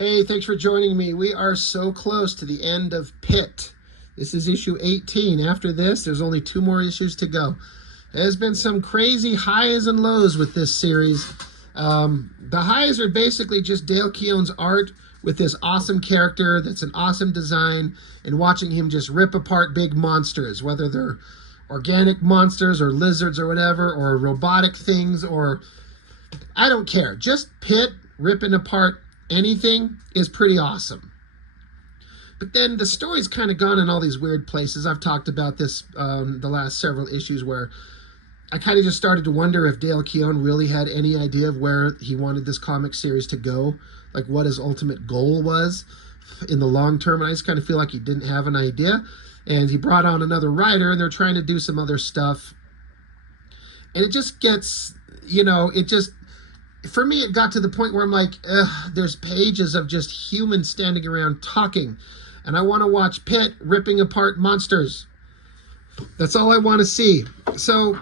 Hey, thanks for joining me. We are so close to the end of PITT. This is issue 18. After this, there's only 2 more issues to go. There's been some crazy highs and lows with this series. The highs are basically just Dale Keown's art with this awesome character that's an awesome design, and watching him just rip apart big monsters, whether they're organic monsters or lizards or whatever, or robotic things, or I don't care. Just PITT ripping apart anything is pretty awesome. But then the story's kind of gone in all these weird places. I've talked about this the last several issues, where I kind of just started to wonder if Dale Keown really had any idea of where he wanted this comic series to go, like what his ultimate goal was in the long term. And I just kind of feel like he didn't have an idea, and he brought on another writer, and they're trying to do some other stuff. And it just gets, for me, it got to the point where I'm like, there's pages of just humans standing around talking, and I want to watch PITT ripping apart monsters. That's all I want to see. So,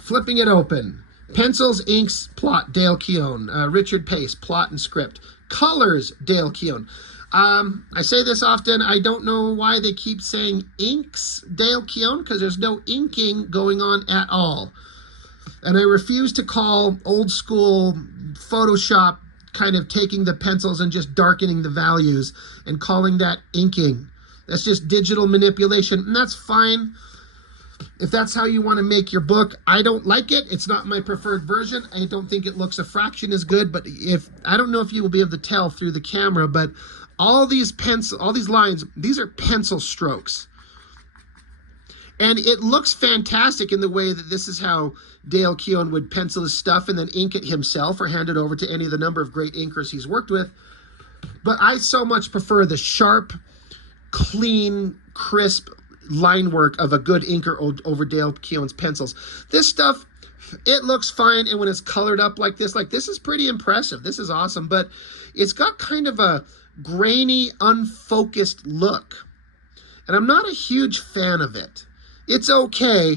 flipping it open. Pencils, inks, plot, Dale Keown. Richard Pace, plot and script. Colors, Dale Keown. I say this often, I don't know why they keep saying inks, Dale Keown, because there's no inking going on at all. And I refuse to call old school Photoshop kind of taking the pencils and just darkening the values and calling that inking. That's just digital manipulation, and that's fine. If that's how you want to make your book, I don't like it. It's not my preferred version. I don't think it looks a fraction as good, but I don't know if you will be able to tell through the camera, but all these lines, these are pencil strokes. And it looks fantastic in the way that this is how Dale Keown would pencil his stuff and then ink it himself or hand it over to any of the number of great inkers he's worked with. But I so much prefer the sharp, clean, crisp line work of a good inker over Dale Keown's pencils. This stuff, it looks fine, and when it's colored up like this is pretty impressive. This is awesome, but it's got kind of a grainy, unfocused look. And I'm not a huge fan of it. It's okay.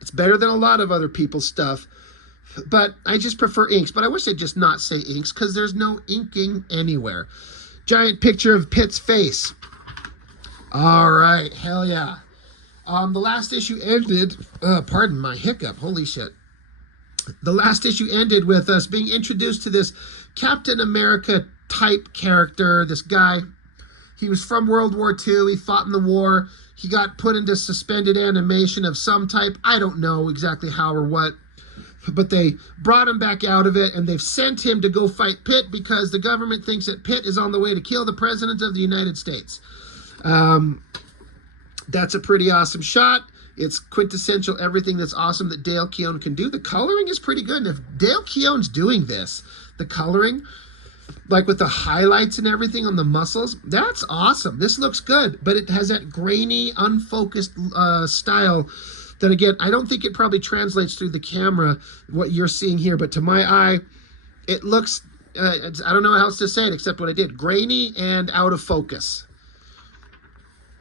It's better than a lot of other people's stuff, but I just prefer inks. But I wish they'd just not say inks, because there's no inking anywhere. Giant picture of PITT's face. All right, hell yeah. The last issue ended, pardon my hiccup, holy shit. The last issue ended with us being introduced to this Captain America type character, this guy. He was from World War II. He fought in the war. He got put into suspended animation of some type. I don't know exactly how or what, but they brought him back out of it, and they've sent him to go fight PITT because the government thinks that PITT is on the way to kill the President of the United States. That's a pretty awesome shot. It's quintessential everything that's awesome that Dale Keown can do. The coloring is pretty good, and if Dale Keown's doing this, the coloring, like with the highlights and everything on the muscles, that's awesome. This looks good, but it has that grainy, unfocused style that, again, I don't think it probably translates through the camera, what you're seeing here, but to my eye, it looks, I don't know how else to say it except what I did, grainy and out of focus.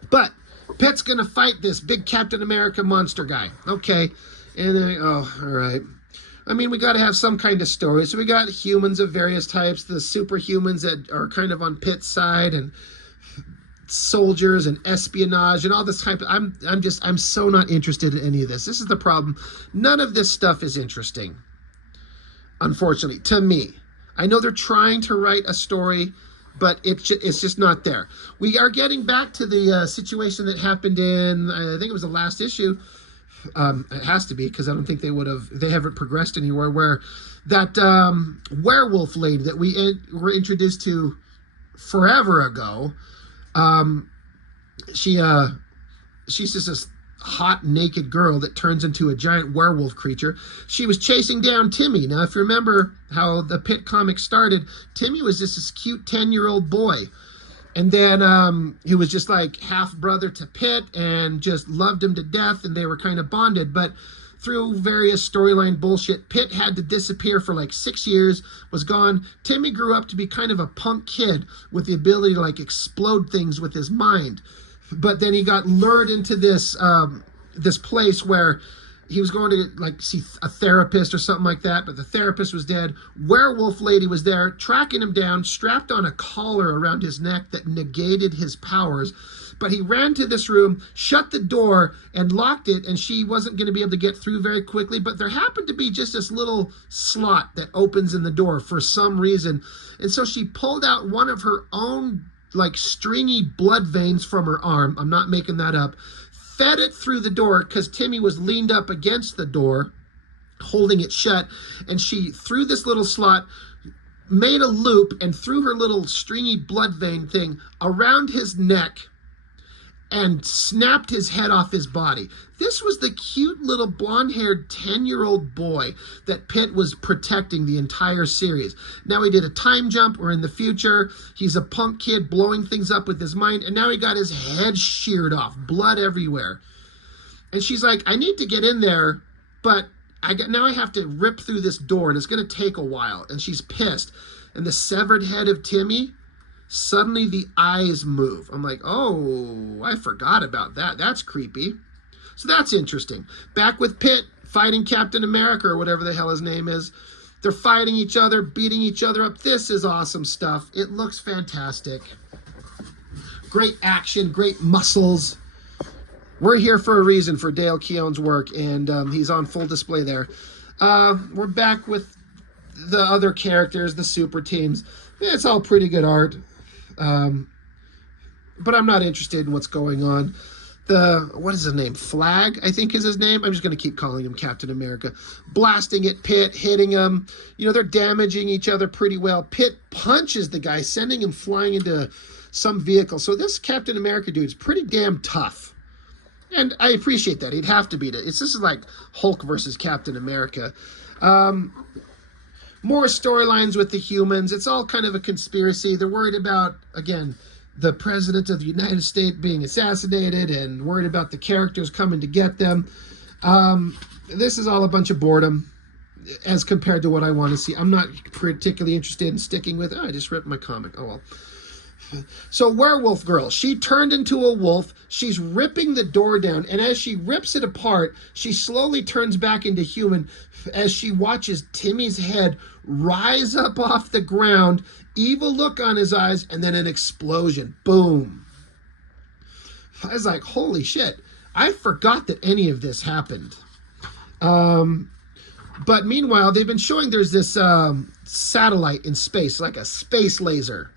But PITT's gonna fight this big Captain America monster guy. Okay, and then, all right. I mean, we got to have some kind of story. So we got humans of various types, the superhumans that are kind of on PITT's side, and soldiers and espionage and all this type of, I'm so not interested in any of this. This is the problem. None of this stuff is interesting, unfortunately, to me. I know they're trying to write a story, but it's just not there. We are getting back to the situation that happened in, I think it was the last issue. It has to be, because I don't think they haven't progressed anywhere, where that werewolf lady that we were introduced to forever ago, she's just this hot naked girl that turns into a giant werewolf creature. She was chasing down Timmy. Now, if you remember how the PITT comic started, Timmy was just this cute 10-year-old boy. And then he was just like half brother to PITT and just loved him to death, and they were kind of bonded. But through various storyline bullshit, PITT had to disappear for like 6 years, was gone. Timmy grew up to be kind of a punk kid with the ability to like explode things with his mind. But then he got lured into this this place where he was going to like see a therapist or something like that, but the therapist was dead. Werewolf lady was there, tracking him down, strapped on a collar around his neck that negated his powers. But he ran to this room, shut the door, and locked it, and she wasn't going to be able to get through very quickly. But there happened to be just this little slot that opens in the door for some reason. And so she pulled out one of her own, like, stringy blood veins from her arm. I'm not making that up. Fed it through the door because Timmy was leaned up against the door, holding it shut. And she, through this little slot, made a loop and threw her little stringy blood vein thing around his neck and snapped his head off his body. This was the cute little blonde-haired 10-year-old boy that PITT was protecting the entire series. Now he did a time jump. We're in the future. He's a punk kid blowing things up with his mind, and now he got his head sheared off, blood everywhere. And she's like, I need to get in there, but now I have to rip through this door, and it's going to take a while. And she's pissed. And the severed head of Timmy, suddenly the eyes move. I'm like, oh, I forgot about that. That's creepy. So that's interesting. Back with PITT fighting Captain America or whatever the hell his name is. They're fighting each other, beating each other up. This is awesome stuff. It looks fantastic. Great action, great muscles. We're here for a reason for Dale Keown's work, and he's on full display there. We're back with the other characters, the super teams. Yeah, it's all pretty good art. But I'm not interested in what's going on. What is his name? Flag, I think is his name. I'm just going to keep calling him Captain America. Blasting at PITT, hitting him. You know, they're damaging each other pretty well. PITT punches the guy, sending him flying into some vehicle. So this Captain America dude is pretty damn tough. And I appreciate that. He'd have to be. This is like Hulk versus Captain America. More storylines with the humans. It's all kind of a conspiracy. They're worried about, again, the president of the United States being assassinated and worried about the characters coming to get them. This is all a bunch of boredom as compared to what I want to see. I'm not particularly interested in sticking with it. I just ripped my comic. Oh, well. So Werewolf Girl, she turned into a wolf. She's ripping the door down, and as she rips it apart, she slowly turns back into human as she watches Timmy's head rise up off the ground, evil look on his eyes, and then an explosion. Boom. I was like, holy shit. I forgot that any of this happened. But meanwhile, they've been showing there's this satellite in space, like a space laser.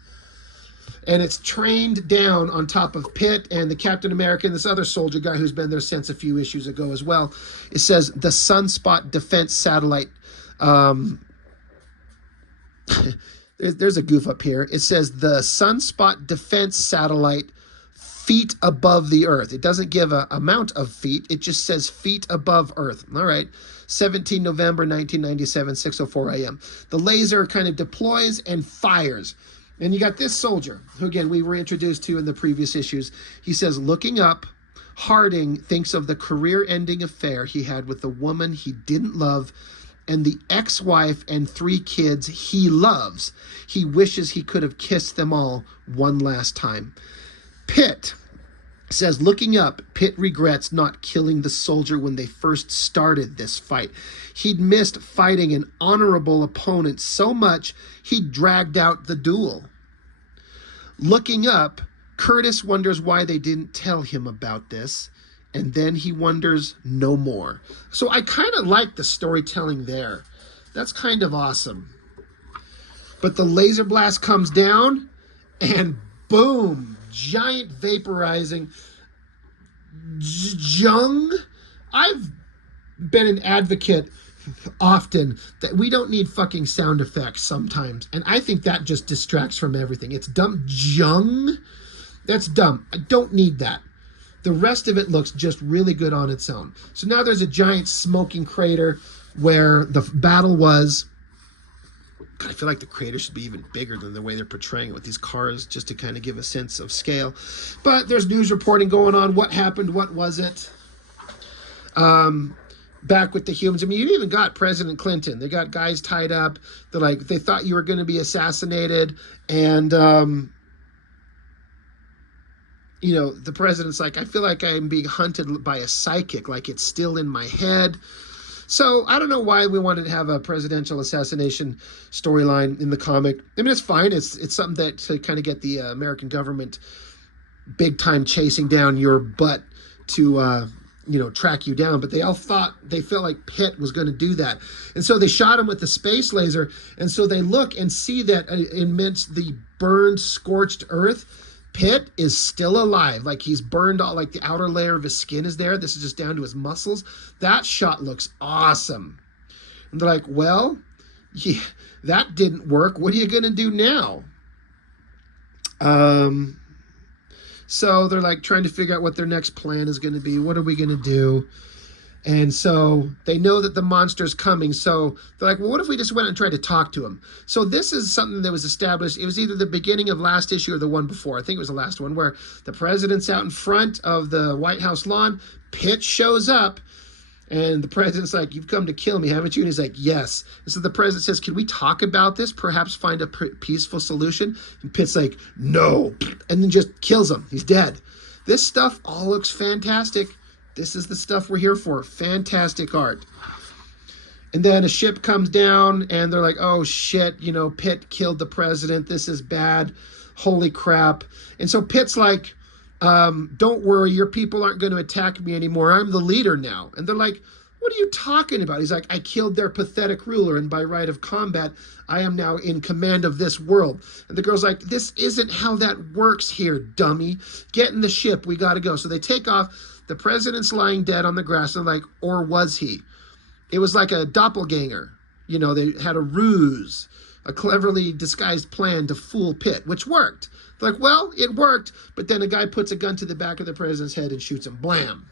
And it's trained down on top of PITT and the Captain America and this other soldier guy who's been there since a few issues ago as well. It says the Sunspot Defense Satellite. There's a goof up here. It says the Sunspot Defense Satellite feet above the Earth. It doesn't give an amount of feet. It just says feet above Earth. All right. 17 November 1997, 6:04 a.m. The laser kind of deploys and fires. And you got this soldier, who, again, we were introduced to in the previous issues. He says, looking up, Harding thinks of the career-ending affair he had with the woman he didn't love and the ex-wife and 3 kids he loves. He wishes he could have kissed them all one last time. PITT says, looking up, PITT regrets not killing the soldier when they first started this fight. He'd missed fighting an honorable opponent so much he dragged out the duel. Looking up, Curtis wonders why they didn't tell him about this, and then he wonders no more. So I kind of like the storytelling there. That's kind of awesome. But the laser blast comes down, and boom, giant vaporizing. Jung, I've been an advocate often that we don't need fucking sound effects sometimes, and I think that just distracts from everything. It's dumb. Jung, that's dumb. I don't need that. The rest of it looks just really good on its own. So now there's a giant smoking crater where the battle was. God, I feel like the crater should be even bigger than the way they're portraying it with these cars, just to kind of give a sense of scale. But there's news reporting going on. What happened? What was it? Back with the humans. I mean, you even got President Clinton. They got guys tied up. They're like, they thought you were going to be assassinated. And, the president's like, I feel like I'm being hunted by a psychic, like it's still in my head. So I don't know why we wanted to have a presidential assassination storyline in the comic. I mean, it's fine. It's something that to kind of get the American government big time chasing down your butt to track you down. But they felt like Pitt was going to do that, and so they shot him with the space laser. And so they look and see that amidst the burned, scorched earth, Pitt is still alive. Like he's burned all, like the outer layer of his skin is there. This is just down to his muscles. That shot looks awesome. And they're like, well, yeah, that didn't work. What are you going to do now? So they're like trying to figure out what their next plan is going to be. What are we going to do? And so they know that the monster's coming. So they're like, well, what if we just went and tried to talk to him? So this is something that was established. It was either the beginning of last issue or the one before. I think it was the last one, where the president's out in front of the White House lawn. Pitt shows up, and the president's like, you've come to kill me, haven't you? And he's like, yes. And so the president says, can we talk about this? Perhaps find a peaceful solution? And Pitt's like, no. And then just kills him. He's dead. This stuff all looks fantastic. This is the stuff we're here for. Fantastic art. And then a ship comes down, and they're like, oh, shit, Pitt killed the president. This is bad. Holy crap. And so Pitt's like, don't worry, your people aren't going to attack me anymore. I'm the leader now. And they're like, what are you talking about? He's like, I killed their pathetic ruler, and by right of combat, I am now in command of this world. And the girl's like, this isn't how that works here, dummy. Get in the ship. We got to go. So they take off. The president's lying dead on the grass. And like, or was he? It was like a doppelganger. They had a ruse, a cleverly disguised plan to fool Pitt, which worked. They're like, well, it worked. But then a guy puts a gun to the back of the president's head and shoots him. Blam.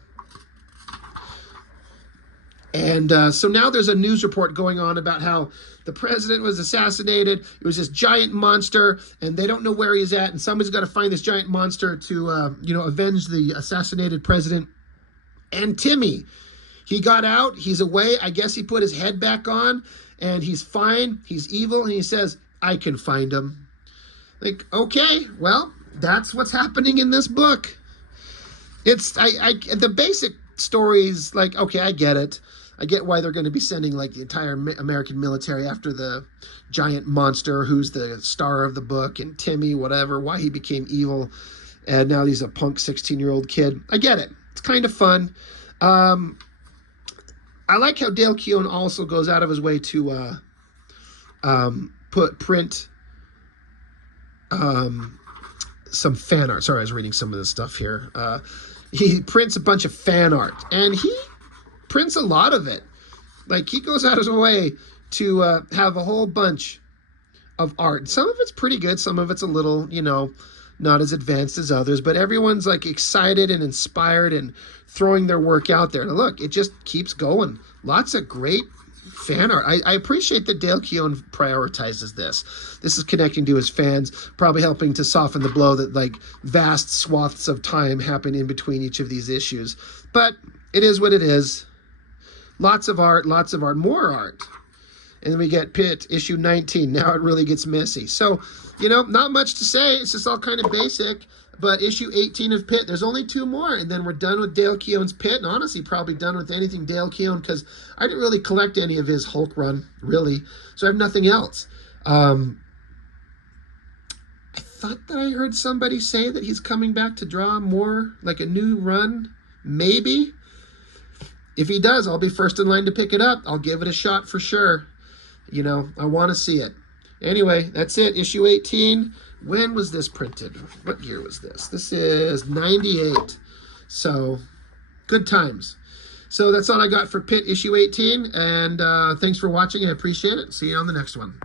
And so now there's a news report going on about how the president was assassinated. It was this giant monster, and they don't know where he's at. And somebody's got to find this giant monster to, avenge the assassinated president. And Timmy, he got out. He's away. I guess he put his head back on, and he's fine. He's evil, and he says, I can find him. Like, okay, well, that's what's happening in this book. It's the basic stories, like, okay, I get it. I get why they're going to be sending like the entire American military after the giant monster who's the star of the book, and Timmy, whatever, why he became evil, and now he's a punk 16-year-old kid. I get it. It's kind of fun. I like how Dale Keown also goes out of his way to print some fan art. Sorry, I was reading some of this stuff here. He prints a bunch of fan art, and he prints a lot of it. Like, he goes out of his way to have a whole bunch of art. Some of it's pretty good. Some of it's a little, not as advanced as others, but everyone's like excited and inspired and throwing their work out there. And look, it just keeps going. Lots of great fan art. I appreciate that Dale Keown prioritizes this. This is connecting to his fans, probably helping to soften the blow that like vast swaths of time happen in between each of these issues. But it is what it is. Lots of art, more art. And then we get Pitt, issue 19. Now it really gets messy. So, not much to say. It's just all kind of basic. But issue 18 of Pitt, there's only 2 more. And then we're done with Dale Keown's Pitt. And honestly, probably done with anything Dale Keown, because I didn't really collect any of his Hulk run, really. So I have nothing else. I thought that I heard somebody say that he's coming back to draw more, like a new run. Maybe. If he does, I'll be first in line to pick it up. I'll give it a shot for sure. I want to see it. Anyway, that's it. Issue 18. When was this printed? What year was this? This is 98. So, good times. So that's all I got for Pitt issue 18. And thanks for watching. I appreciate it. See you on the next one.